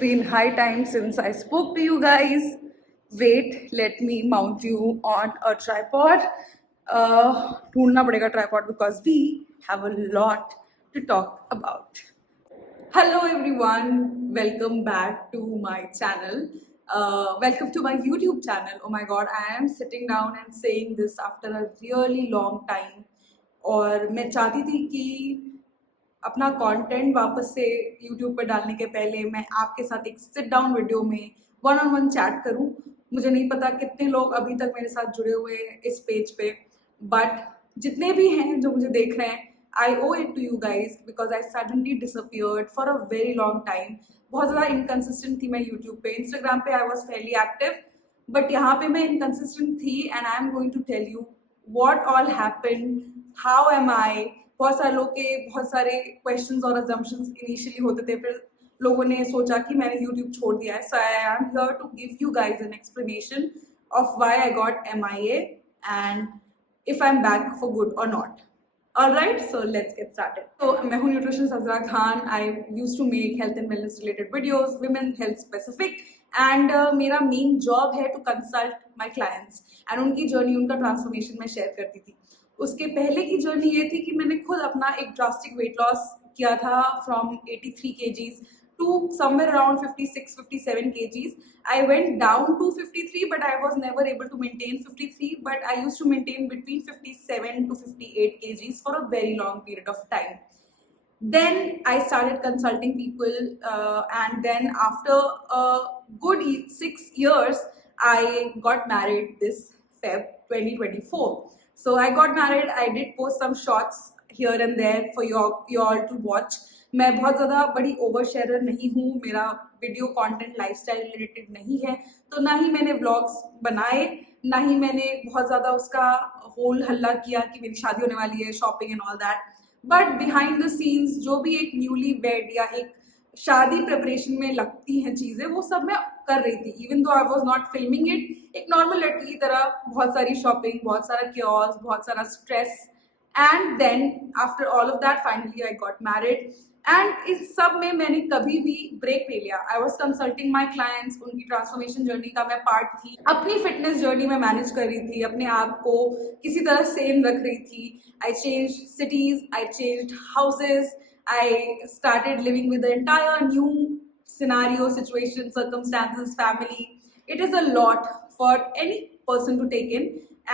been high time since I spoke to you guys. Wait, let me mount you on a tripod. ढूंढना पड़ेगा tripod because we have a lot to talk about. Hello everyone, welcome back to my channel. Welcome to my YouTube channel. Oh my god, I am sitting down and saying this after a really long time. और मैं चाहती थी कि अपना कंटेंट वापस से यूट्यूब पर डालने के पहले मैं आपके साथ एक सिट डाउन वीडियो में वन ऑन वन चैट करूं। मुझे नहीं पता कितने लोग अभी तक मेरे साथ जुड़े हुए हैं इस पेज पे, बट जितने भी हैं जो मुझे देख रहे हैं, I owe it to you guys because I suddenly disappeared for a very long time. बहुत ज़्यादा इनकन्सिस्टेंट थी मैं यूट्यूब पे। इंस्टाग्राम पे I was fairly active, but यहाँ पे मैं इनकन्सिस्टेंट थी and I am going to tell you what all happen, how am I. बहुत सारे लोग के बहुत सारे क्वेश्चंस और अजम्पशंस इनिशियली होते थे, फिर लोगों ने सोचा कि मैंने यूट्यूब छोड़ दिया है। So I am here to give you guys an explanation of why I got MIA and if I am back for good और not. Alright, so let's get started. So मैं हूँ nutritionist Azra Khan. I used to make health and wellness related videos, women health specific, and मेरा main job है to consult my clients and उनकी journey, उनका transformation मैं share करती थी। उसके पहले की जर्नी ये थी कि मैंने खुद अपना एक ड्रास्टिक वेट लॉस किया था फ्रॉम 83 kgs to somewhere around 56-57 kgs. I went down to 53, but I was never able to maintain 53, but I used to maintain between 57 to 58 kgs for a very long period of time. Then I started consulting people, and then after a good 6 years, I got married this Feb 2024. So I got married. I did post some shots here and there for you all to watch. मैं बहुत ज़्यादा बड़ी over share नहीं हूँ, मेरा video content lifestyle related नहीं है, तो ना ही मैंने व्लॉग्स बनाए, ना ही मैंने बहुत ज़्यादा उसका होल हल्ला किया कि मेरी शादी होने वाली है, shopping and all that. But behind the scenes जो भी एक न्यूली वेड या एक शादी प्रिपरेशन में लगती हैं चीज़ें, वो सब मैं कर रही थी। Even though I was not filming it, एक नॉर्मल लड़की की तरह बहुत सारी शॉपिंग, बहुत सारा क्योर्स, बहुत सारा stress. And then after all of that finally I got married and इस सब में मैंने कभी भी ब्रेक नहीं लिया। I was consulting my clients, उनकी ट्रांसफॉर्मेशन जर्नी का मैं पार्ट थी। अपनी फिटनेस जर्नी में मैनेज कर रही थी, अपने आप को किसी तरह सेम रख रही थी। I change cities, I change houses, I started living with the entire new scenario, situation, circumstances, family. It is a lot for any person to take in,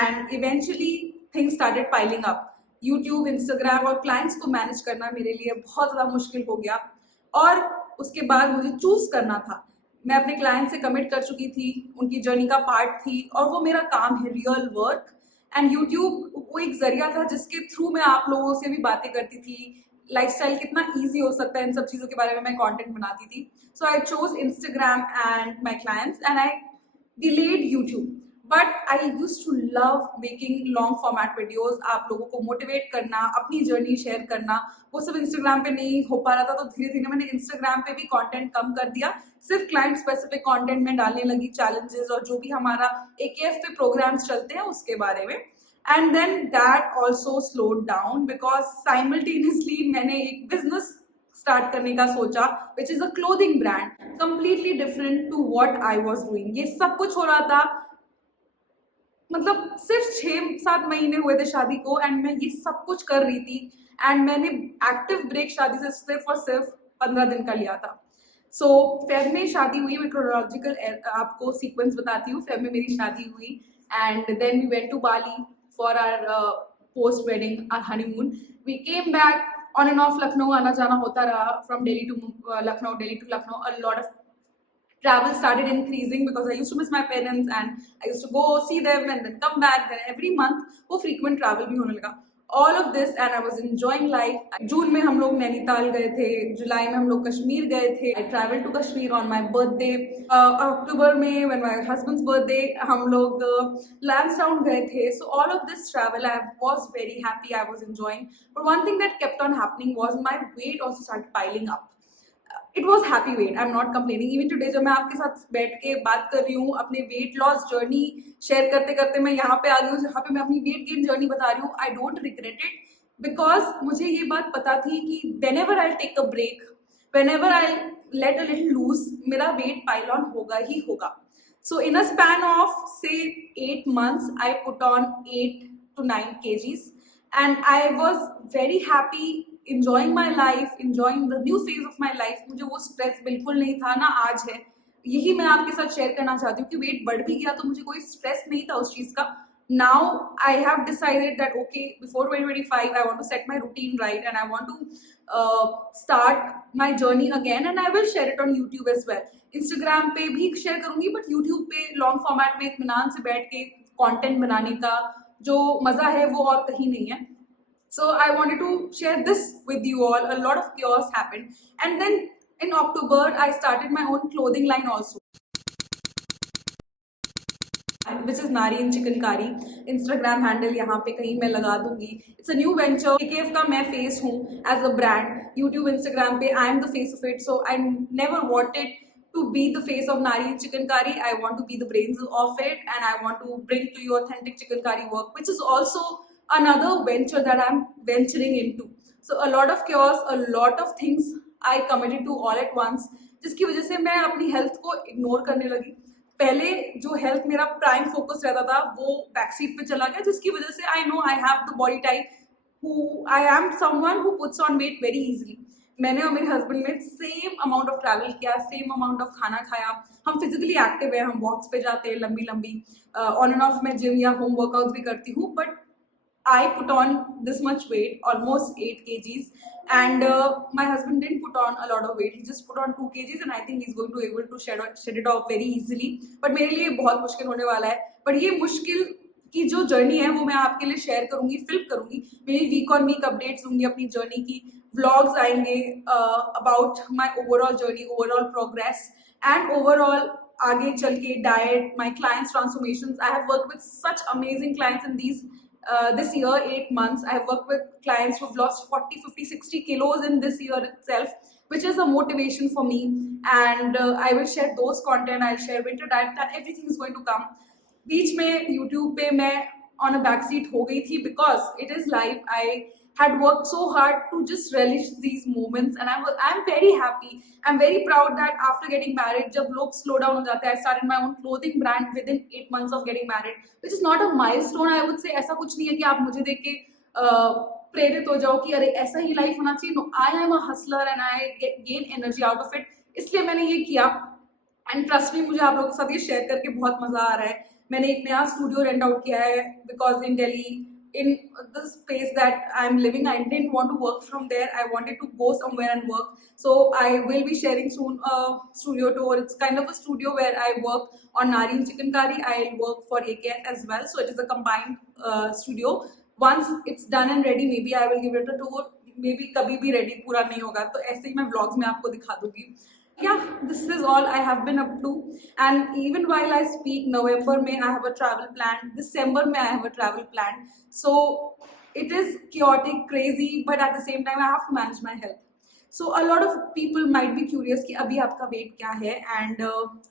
and eventually things started piling up. YouTube, Instagram और क्लाइंट्स को मैनेज करना मेरे लिए बहुत ज़्यादा मुश्किल हो गया, और उसके बाद मुझे चूज़ करना था। मैं अपने क्लाइंट से कमिट कर चुकी थी, उनकी जर्नी का पार्ट थी, और वो मेरा काम है, रियल वर्क। एंड यूट्यूब वो एक जरिया था जिसके थ्रू मैं आप लोगों से भी बातें करती थी, लाइफस्टाइल कितना ईजी हो सकता है, इन सब चीज़ों के बारे में मैं कॉन्टेंट बनाती थी। So I chose Instagram and my clients and I delayed YouTube, but I use to love making long format videos. आप लोगों को मोटिवेट करना, अपनी जर्नी शेयर करना, वो सब इंस्टाग्राम पे नहीं हो पा रहा था, तो धीरे धीरे मैंने इंस्टाग्राम पे भी कंटेंट कम कर दिया, सिर्फ क्लाइंट स्पेसिफिक कंटेंट में डालने लगी, चैलेंजेस और जो भी हमारा AKF पे प्रोग्राम्स चलते हैं उसके बारे में। And then that also slowed down because simultaneously मैंने एक बिजनेस स्टार्ट करने का सोचा, which is a clothing brand, completely different to what I was doing. ये सब कुछ हो रहा था, मतलब सिर्फ 6-7 महीने हुए थे शादी को, एंड मैं ये सब कुछ कर रही थी। एंड मैंने एक्टिव ब्रेक शादी से सिर्फ और सिर्फ 15 दिन का लिया था। सो फेब में शादी हुई, मैं क्रोनोलॉजिकल आपको सीक्वेंस बताती हूँ। फेब में मेरी शादी हुई and then we went to Bali for our post wedding, our honeymoon. We came back on and off, Lucknow आना जाना होता रहा, from Delhi to Lucknow, Delhi to Lucknow. A lot of travel started increasing because I used to miss my parents and I used to go see them and then come back. Then every month वो frequent travel भी होने लगा। All of this and I was enjoying life. जून में हम लोग नैनीताल गए थे, जुलाई में हम लोग कश्मीर गए थे। I traveled to Kashmir on my birthday. अक्टूबर में when my husband's birthday हम लोग Lansdowne गए थे. So all of this travel I was very happy, I was enjoying. But one thing that kept on happening was my weight also started piling up. It was happy weight, I am not complaining. Even today जब मैं आपके साथ बैठ के बात कर रही हूँ, अपने वेट लॉस जर्नी शेयर करते करते मैं यहाँ पे आ गई हूँ जहाँ पे मैं अपनी वेट गेन जर्नी बता रही हूँ। I don't regret it because मुझे ये बात पता थी कि whenever I take a break, whenever I let a little loose, मेरा weight pile on होगा ही होगा. So in a span of say 8 months, I put on 8 to 9 kgs, and I was very happy, enjoying my life, enjoying the new phase of my life. मुझे वो stress बिल्कुल नहीं था, ना आज है. यही मैं आपके साथ शेयर करना चाहती हूँ कि वेट बढ़ भी गया तो मुझे कोई स्ट्रेस नहीं था उस चीज़ का. Now I have decided that okay, before 2025 I want to set my routine right, and I want to start my journey again, and I will share it on YouTube as well. Instagram पे भी शेयर करूंगी, but YouTube पे long format में इत्मीनान से बैठ के कंटेंट बनाने का जो मजा है वो और कहीं नहीं है. So I wanted to share this with you all. A lot of chaos happened, and then in October I started my own clothing line also, which is Nari in Chikankari. Instagram handle यहाँ पे कहीं मैं लगा दूंगी. It's a new venture. AKF का मैं face हूँ as a brand. YouTube, Instagram पे I am the face of it. So I never wanted to be the face of Nari in Chikankari. I want to be the brains of it, and I want to bring to you authentic Chikankari work, which is also another venture that I'm venturing into. So a lot of chaos, a lot of things I committed to all at once, जिसकी वजह से मैं अपनी हेल्थ को इग्नोर करने लगी. पहले जो हेल्थ मेरा प्राइम फोकस रहता था वो बैक सीट पे चला गया, जिसकी वजह से I know I have the body type who I am someone who puts on weight very easily. मैंने और मेरे हस्बैंड ने सेम अमाउंट ऑफ ट्रैवल किया, सेम अमाउंट ऑफ खाना खाया. हम फिजिकली एक्टिव है, हम वॉक्स पे जाते हैं लंबी लंबी, ऑन एंड ऑफ मैं जिम या होम वर्कआउट भी करती हूँ. But I put on this much weight, almost 8 kgs, and my husband didn't put on a lot of weight. He just put on 2 kgs, and I think he's going to be able to shed it off very easily. But मेरे लिए बहुत मुश्किल होने वाला है. But ये मुश्किल की जो जर्नी है वो मैं आपके लिए शेयर करूंगी, फिल्म करूंगी. मेरी वीक ऑन वीक अपडेट्स होंगी अपनी जर्नी की, व्लॉग्स आएंगे about my overall journey, overall progress, and overall आगे चल के diet, my clients transformations. I have worked with such amazing clients in these this year, 8 months. I have worked with clients who've lost 40, 50, 60 kilos in this year itself, which is a motivation for me. And I will share those content. I'll share winter diet, that everything is going to come. बीच में YouTube पे मैं on a backseat हो गई थी because it is life. I had worked so hard to just relish these moments, and I'm very happy. I'm very proud that after getting married, जब लोग slow down हो जाते हैं, I started my own clothing brand within 8 months of getting married, which is not a milestone, I would say. ऐसा कुछ नहीं है कि आप मुझे देख के प्रेरित हो जाओ कि अरे ऐसा ही लाइफ होना चाहिए. No, I am a hustler and I gain energy out of it. इसलिए मैंने ये किया, एंड ट्रस्ट मी, मुझे आप लोगों के साथ ये शेयर करके बहुत मजा आ रहा है. मैंने एक नया स्टूडियो रेंट आउट किया है because in Delhi, in the space that I'm living, I didn't want to work from there. I wanted to go somewhere and work. So I will be sharing soon a studio tour. It's kind of a studio where I work on Nari in Chikankari. I'll work for AKF as well. So it is a combined studio. Once it's done and ready, maybe I will give it a tour. Maybe कभी भी ready पूरा नहीं होगा तो ऐसे ही मैं vlogs में आपको दिखा दूंगी. Yeah, this is all I have been up to. And even while I speak, November May I have a travel plan, December May I have a travel plan. So it is chaotic, crazy, but at the same time I have to manage my health. So a lot of people might be curious कि अभी आपका weight क्या है, and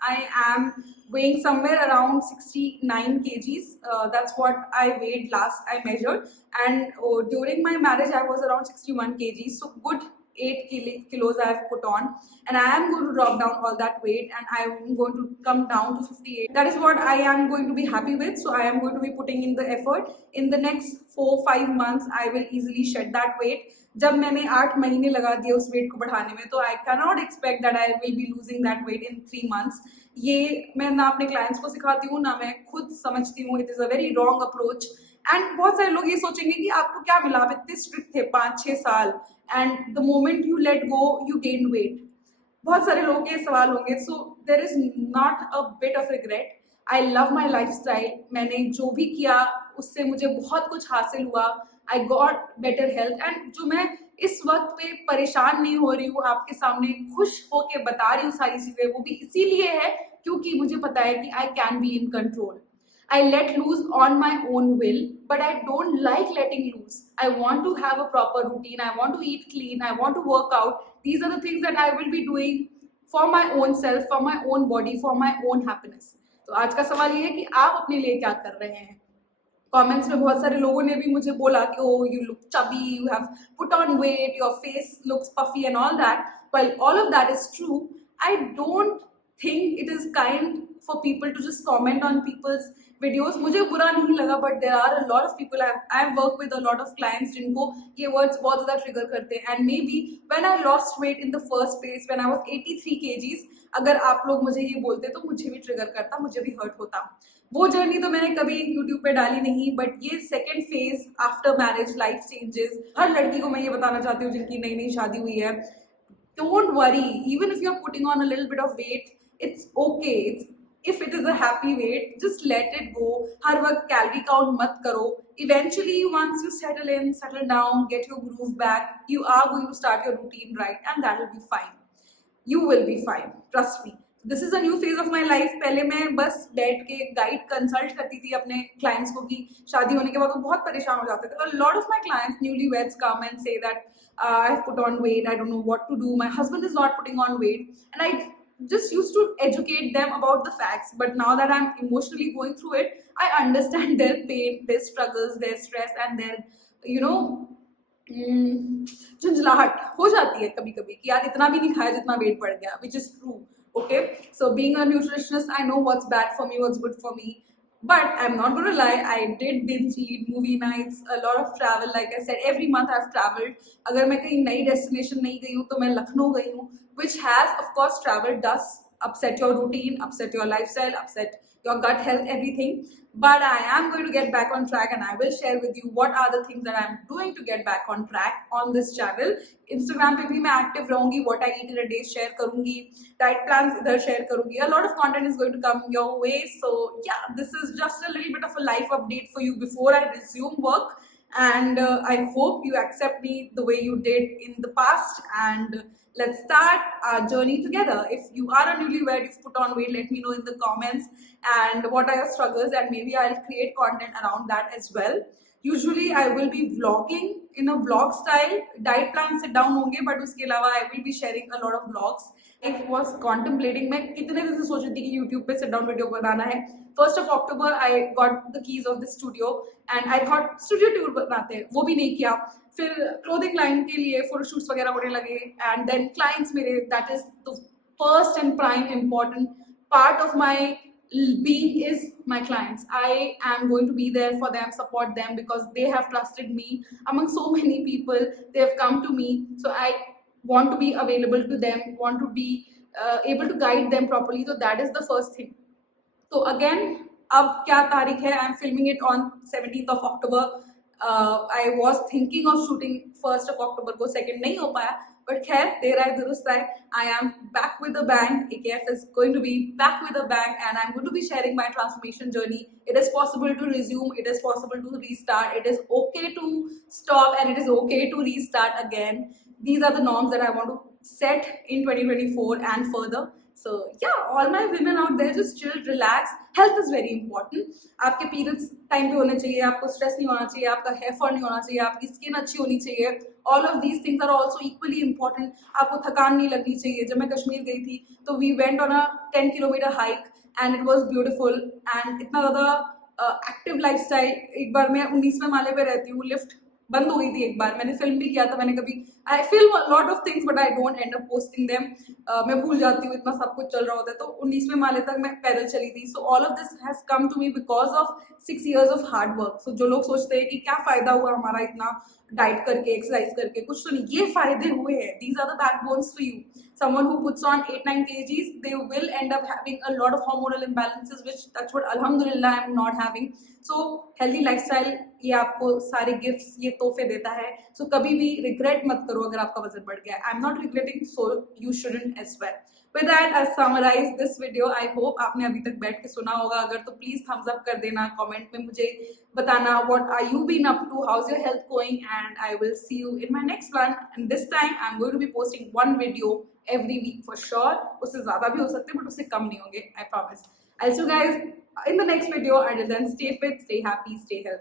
I am weighing somewhere around 69 kgs. That's what I weighed last I measured, and during my marriage I was around 61 kgs. So good 8 kilos I have put on, and I am going to drop down all that weight, and I am going to come down to 58. That is what I am going to be happy with. So I am going to be putting in the effort. In the next 4-5 months I will easily shed that weight. जब मैंने 8 महीने लगा दिए उस वेट को बढ़ाने में, तो I can not expect that I will be losing that weight in 3 months. ये मैं ना अपने क्लाइंट्स को सिखाती हूँ, ना मैं खुद समझती हूँ. It is a very wrong approach. And बहुत सारे लोग ये सोचेंगे कि आपको क्या मिला, आप इतने स्ट्रिक्ट थे 5-6 साल, and the moment you let go you gain weight. बहुत सारे लोगों के सवाल होंगे. So there is not a bit of regret. I love my lifestyle. मैंने जो भी किया उससे मुझे बहुत कुछ हासिल हुआ. I got better health, and जो मैं इस वक्त पे परेशान नहीं हो रही हूँ, आपके सामने खुश होके बता रही हूँ सारी चीजें, वो भी इसीलिए है क्योंकि मुझे पता है कि I can be in control. I let loose on my own will, but I don't like letting loose. I want to have a proper routine. I want to eat clean. I want to work out. These are the things that I will be doing for my own self, for my own body, for my own happiness. तो आज का सवाल ये है कि आप अपने लिए क्या कर रहे हैं. कमेंट्स में बहुत सारे लोगों ने भी मुझे बोला कि oh you look chubby, you have put on weight, your face looks puffy and all that. Well, all of that is true, I don't think it is kind for people to just comment on people's videos. मुझे बुरा नहीं लगा, but there are a lot of people I've worked with a lot of clients जिनको ये words बहुत ज़्यादा trigger करते हैं. And maybe when I lost weight in the first place, when I was 83 kgs, अगर आप लोग मुझे ये बोलते तो मुझे भी ट्रिगर करता, मुझे भी हर्ट होता. वो जर्नी तो मैंने कभी यूट्यूब पे डाली नहीं, बट ये second phase after marriage life changes हर लड़की को मैं ये बताना चाहती हूँ जिनकी नई नई शादी हुई है. Don't worry, even if you're putting on a little bit of weight, it's okay. If it is a happy weight, just let it go. हर वक्त calorie count मत करो. Eventually, once you settle in, settle down, get your groove back, you are going to start your routine right, and that will be fine. You will be fine. Trust me. This is a new phase of my life. पहले मैं बस बैठ के guide consult करती थी अपने क्लाइंट्स को कि शादी होने के बाद वो बहुत परेशान हो जाते थे. A lot of my clients, newlyweds, come and say that I've put on weight. I don't know what to do. My husband is not putting on weight, and I just used to educate them about the facts. But now that I'm emotionally going through it, I understand their pain, their struggles, their stress, and their, you know, झुंझलाहट हो जाती है कभी कभी कि यार इतना भी नहीं खाया जितना वेट बढ़ गया, which is true. Okay, so being a nutritionist, I know what's bad for me, what's good for me, but I'm not going to lie, I did binge eat, movie nights, a lot of travel. Like I said, every month I've traveled. अगर मैं कहीं नई डेस्टिनेशन नहीं गई हूँ तो मैं लखनऊ गई हूँ, which has of course travel does upset your routine, upset your lifestyle, upset your gut health, everything. But I am going to get back on track, and I will share with you what are the things that I'm doing to get back on track on this channel. Instagram पे भी मैं active रहूँगी, what I eat in a day share करूँगी, diet plans इधर share करूँगी. A lot of content is going to come your way. So yeah, this is just a little bit of a life update for you before I resume work. And I hope you accept me the way you did in the past, and let's start our journey together. If you are a newlywed, you've put on weight, let me know in the comments and what are your struggles, and maybe I'll create content around that as well. Usually I will be vlogging in a vlog style. Diet plan sit down होंगे, but उसके अलावा I will be sharing a lot of vlogs. I was contemplating, मैं कितने दिन से सोच रही थी कि YouTube पे sit down video बनाना है. 1st of October I got the keys of the studio and I thought studio tour बनाते हैं, वो भी नहीं किया. फिर क्लोथिंग लाइन के लिए फोटोशूट्स वगैरह होने लगे, एंड देन क्लाइंट्स मेरे, that is the first and prime important part of my being is my clients. I am going to be there for them, support them, because they have trusted me among so many people. They have come to me, so I want to be available to them, want to be able to guide them properly. So that is the first thing. So again, अब क्या तारीख है? I am filming it on 17th of October. I was thinking of shooting 1st of October को, 2nd नहीं हो पाया, but खैर देर आए दुरुस्त आए. I am back with a bang. AKF is going to be back with a bang, and I'm going to be sharing my transformation journey. It is possible to resume, it is possible to restart, it is okay to stop, and it is okay to restart again. These are the norms that I want to set in 2024 and further. So yeah, all my women out there, just chill, relax. Health is very important. आपके periods time पे होने चाहिए, आपको stress नहीं होना चाहिए, आपका hair fall नहीं होना चाहिए, आपकी skin अच्छी होनी चाहिए. All of these things are also equally important. आपको थकान नहीं लगनी चाहिए. जब मैं कश्मीर गई थी तो we went on a 10-kilometer hike and it was beautiful, and इतना ज़्यादा active lifestyle. एक बार मैं 19वें माले पे रहती हूँ, lift बंद हो गई थी. एक बार मैंने फिल्म भी किया था, मैंने कभी I film lot of things but I don't end up posting them. मैं भूल जाती हूँ, इतना सब कुछ चल रहा होता है. तो 19वें माले तक मैं पैदल चली थी. So all of this has come to me because of 6 years of hard work. So जो लोग सोचते हैं कि क्या फायदा हुआ हमारा इतना डाइट करके, एक्सरसाइज करके, कुछ तो नहीं, ये फायदे हुए हैं. These are the backbones for you. Someone who puts on 8-9 kgs, they will end up having a lot of hormonal imbalances, which that's what alhamdulillah I'm not having. So healthy lifestyle ये आपको सारे गिफ्ट्स, ये तोहफे देता है. So कभी भी रिग्रेट मत करो अगर आपका वजन बढ़ गया. I'm not regretting, so you shouldn't as well. With that, I summarize this video. I hope आपने अभी तक बैठ के सुना होगा. अगर तो प्लीज thumbs up कर देना, कमेंट में मुझे बताना what are you been up to, how's your health going, and I will see you in my next one. And this time I'm going to be posting one video every week for sure. उससे ज़्यादा भी हो सकते हैं, but उससे कम नहीं होंगे, I promise. I'll see you guys in the next video. Until then, stay fit, stay happy, stay healthy.